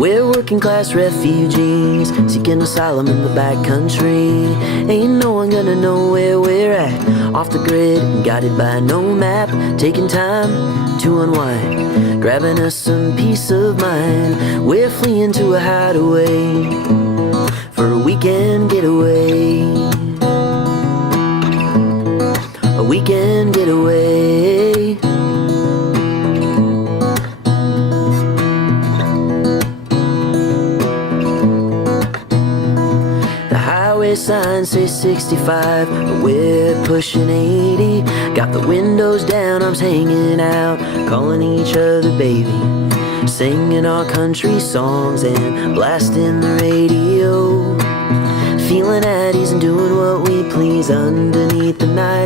We're working class refugees, seeking asylum in the backcountry. Ain't no one gonna know where we're at, off the grid, guided by no map. Taking time to unwind, grabbing us some peace of mind. We're fleeing to a hideaway for a weekend getaway. A weekend getaway. The highway signs say 65, but we're pushing 80. Got the windows down, arms hanging out, calling each other baby, singing our country songs and blasting the radio. Feeling at ease and doing what we please underneath the night.